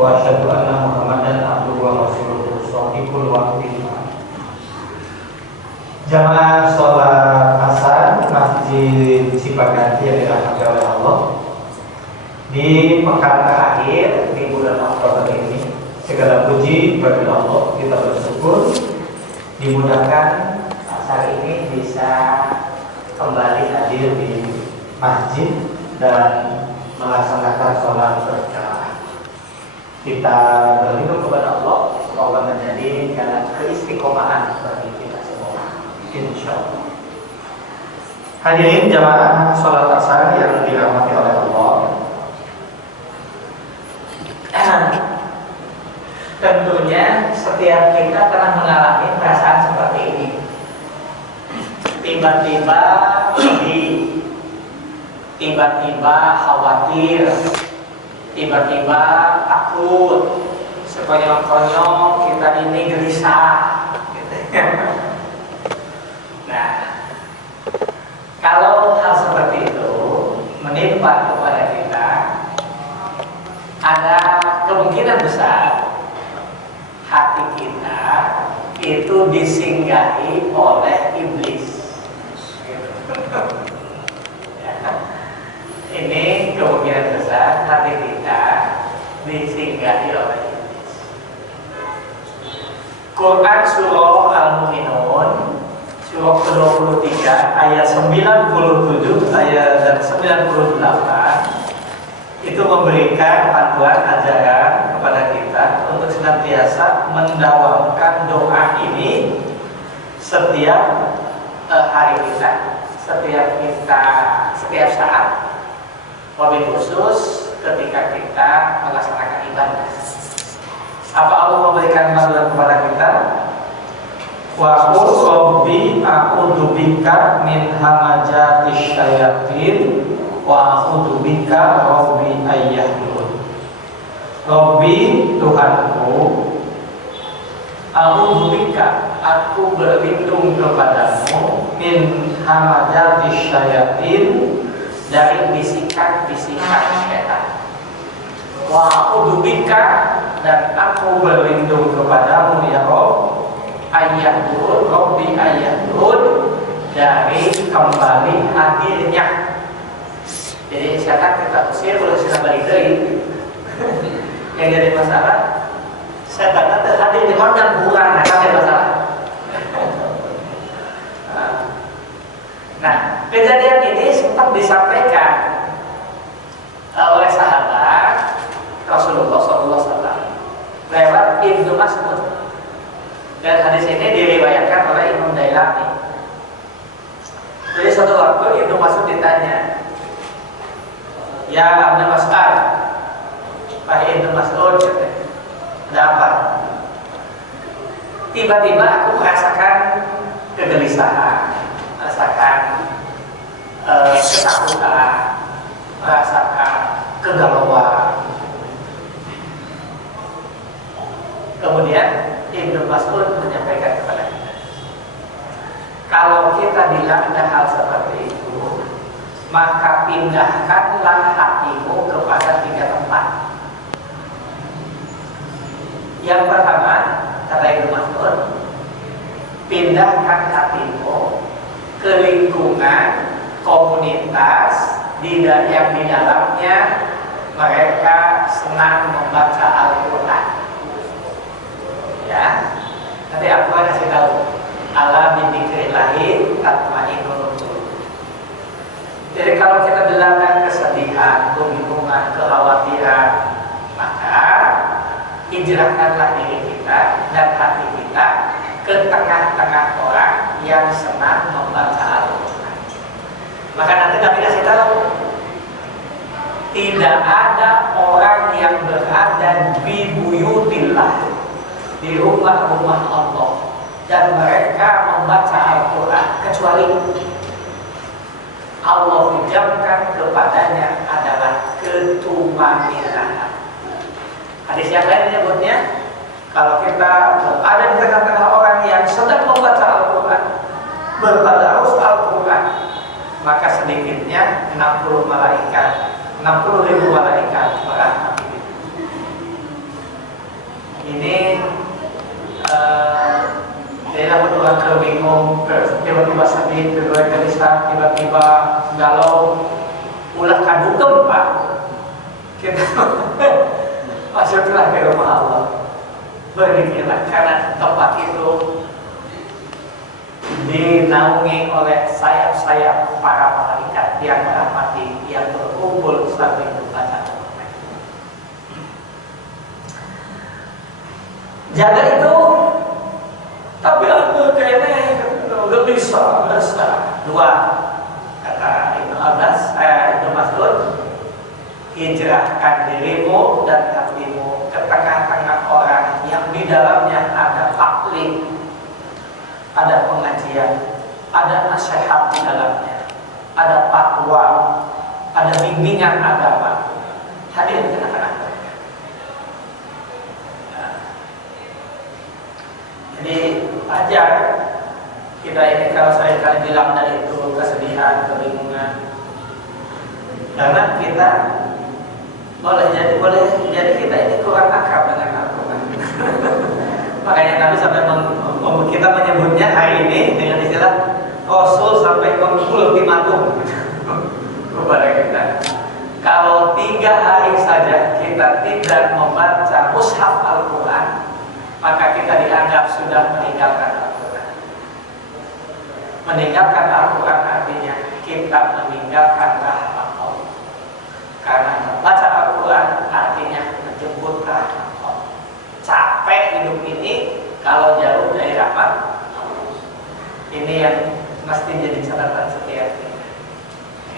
wa asyhadu anna Muhammadan abduhu wa rasuluhu shadiqul wa'di. Jamaah sholat asar Masjid Cipaganti yang dirahmati oleh Allah, di pekan terakhir di bulan Oktober ini, segala puji bagi Allah, kita bersyukur dimudahkan asar ini bisa kembali hadir di masjid dan melaksanakan sholat berjamaah. Kita berlindung kepada Allah semoga menjadi jalan keistiqomahan bagi kita semua, insyaallah. Hadirin jamaah sholat asar yang dirahmati oleh Allah, tentunya setiap kita pernah mengalami perasaan seperti ini. Tiba-tiba sedih, tiba-tiba khawatir, tiba-tiba takut, sekonyong-konyong kita ini gelisah gitu. Nah, kalau hal seperti itu menimpa kepada kita, ada kemungkinan besar hati kita itu disinggahi oleh iblis. Ini kemungkinan besar hati kita disinggahi oleh iblis. Quran surah Al-Mu'minun surah ke-23 ayat 97 ayat dan 98 itu memberikan panduan ajaran kepada kita untuk senantiasa mendawamkan doa ini setiap hari kita, setiap saat, wabil khusus ketika kita melaksanakan ibadah. Apa Allah memberikan panduan kepada kita? Wa qul rabbi a'udzu bika min hamazatis syayatin wa a'udzu bika rabbi ayyahdurun. Rabbi, Tuhanku, a'udzu bika, aku berlindung kepadamu, min hamazatis syayatin, dari bisikan-bisikan syaitan. Wa a'udzu bika, dan aku berlindung kepadamu ya Rabb, ayyahdurun, Rabbi ayyahdurun, dari kembali hadirnya. Jadi syaitan kita usir boleh sudah balik dari yang jadi masalah syaitan terhadir di mana dan bukan ada masalah. Nah, kejadian ini sempat disampaikan oleh sahabat Rasulullah SAW lewat Ibnu Mas'ud, dan hadis ini diriwayatkan oleh Imam Dailami. Jadi suatu waktu Ibnu Mas'ud ditanya, "Ya Ibnu Mas'ud, Wahai Ibnu Mas'ud, ada apa?" Tiba-tiba aku merasakan kegelisahan, merasakan ketakutan, merasakan kegalauan. Kemudian Ibnu Mas'ud menyampaikan kepada kita, kalau kita dilanda hal seperti itu, maka pindahkanlah hatimu kepada 3 tempat. Yang pertama, kata Ibnu Mas'ud, pindahkan hatimu ke lingkungan komunitas yang di dalamnya mereka senang membaca Al-Quran. Ya, nanti aku akan kasih tahu. Ala bidzikrillahi tatma'innul qulub. Jadi kalau kita dilanda kesedihan, kebingungan, kekhawatiran, maka hijrahkanlah diri kita dan hati kita ke tengah-tengah orang yang senang membaca Al-Quran. Maka nanti Nabi kasih tahu, tidak ada orang yang berada di buyutillah, di rumah-rumah Allah, dan mereka membaca Al-Quran kecuali Allah pinjamkan kepadanya adalah ketumaninaan. Hadis yang lain menyebutnya, kalau kita berada di tengah-tengah orang yang sedang membaca Al-Quran, bertadarus Al-Quran, maka sedikitnya 60 ribu malaikat merahmati. Ini dia berdoa ke bingung, tiba-tiba sedih, tiba-tiba gelisah, tiba-tiba galau, ulah kadugem Pak. Kita masuklah ke rumah Allah. Berzikirlah karena tempat itu dinaungi oleh sayap-sayap para malaikat yang merahmati, yang berkumpul sambil membaca Al-Quran. Jaga itu, tapi aku kayaknya nggak bisa. Dua kata Ibnu Abbas, Ibnu Mas'ud, hijrahkan dirimu dan hatimu ke tengah-tengah orang yang di dalamnya ada taklim, ada pengajian, ada nasihat di dalamnya, ada fatwa, ada bimbingan agama. Hadir di tengah-tengah mereka. Nah, jadi wajar kita ini kalau saya kali bilang dari itu kesedihan, kebingungan, karena kita boleh jadi kita ini kurang akrab dengan Al-Quran. Makanya Nabi sampai kita menyebutnya hari ini dengan istilah Rasul sampai ultimatum kepada kita. Kalau 3 hari saja kita tidak membaca mushaf Al-Quran, maka kita dianggap sudah meninggalkan Al-Quran. Meninggalkan Al-Quran artinya kita meninggalkan rahmat Allah. Karena membaca Al-Quran artinya menjemput rahmat Allah. Capek hidup ini kalau jauh dari rahmat Allah. Ini yang mesti jadi catatan setiap kita.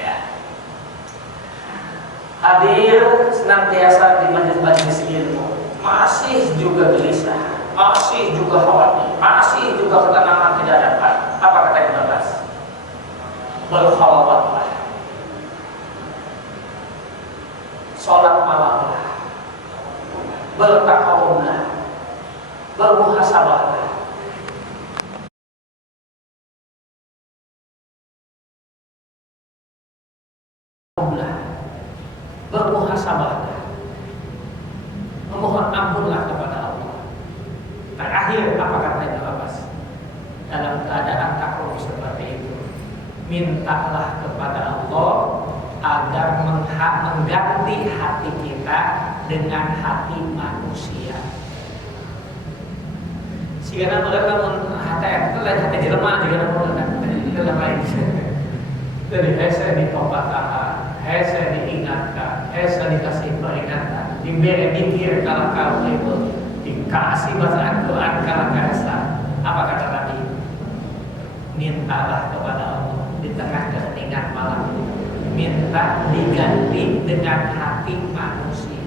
Ya. Hadir senantiasa di majelis-majelis ilmu, masih juga gelisah, masih juga khawatir, masih juga ketenangan tidak dapat. Apa kata Ibnu Abbas? Berkhalwatlah, sholat malamlah, bertakawunlah, bermuhasabahlah. Bermuhasabahlah, memohon ampunlah kepada Allah. Terakhir apa kata Ibnu Abbas? Dalam keadaan takluk seperti itu, mintalah kepada Allah agar mengganti hati kita dengan hati manusia. Sehingga mereka hati itu lain hati jelema juga mereka lain. Jadi saya ditobatkan, saya diingatkan, saya dikasih peringatan, diberi mikir kalau kau itu, dikasih bacaan Quran kalau kasa. Apa kata Nabi? Mintalah kepada Allah di tengah keheningan malam, minta diganti dengan hati manusia.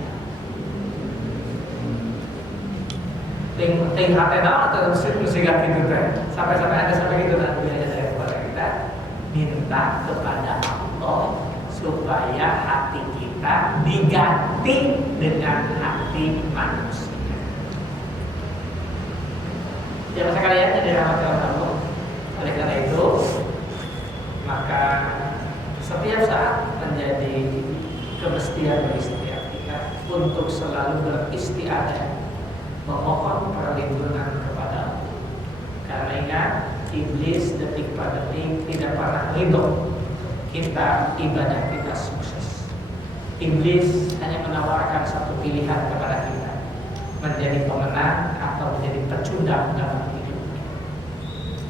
Ting hati nama terus ganti itu teh. Sampai ada sampai gitu nanti ada dari kepada kita. Minta kepada Allah supaya hati kita diganti dengan hati manusia. Jangan sekalian dirahmati Allah. Oleh karena itu, maka setiap saat menjadi kemestian bagi setiap kita untuk selalu beristiadah, memohon perlindungan kepada Allah. Karena ingat, iblis detik pada detik tidak pernah ridho kita ibadah kita sukses. Iblis hanya menawarkan satu pilihan kepada kita, menjadi pemenang atau menjadi pecundang dalam hidup.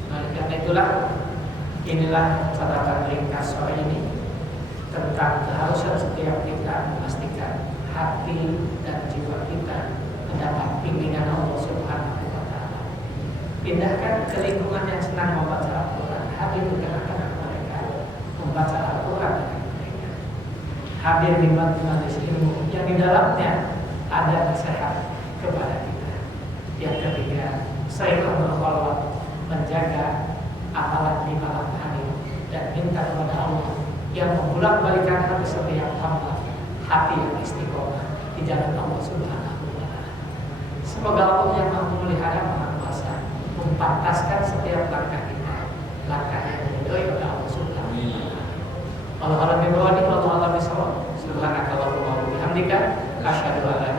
Oleh karena itulah, inilah catatan ringkas sore ini tentang keharusan setiap kita memastikan hati dan jiwa kita mendapat bimbingan Allah Subhanahu wa Ta'ala. Pindahkan ke lingkungan yang senang membaca Al-Quran, hadir di tengah-tengah mereka, membaca Al-Quran dengan mereka. Hadir di majelis ilmu yang di dalamnya ada nasihat kepada kita. Yang ketiga, seringlah berkholwat, menjaga amalan di malam hari dan minta kepada Allah yang membolak-balikan hati setiap hamba, hati yang istiqomah di jalan Allah Subhanahu wa Ta'ala. Semoga Allah yang Maha Memelihara, Maha Kuasa, mempantaskan setiap langkah kita, langkah yang diridhoi oleh Allah Subhanahu wa Ta'ala. Allahumma bihawani wa ta'ala bisawab. Subhanakallahumma wa bihamdika asyhadu an la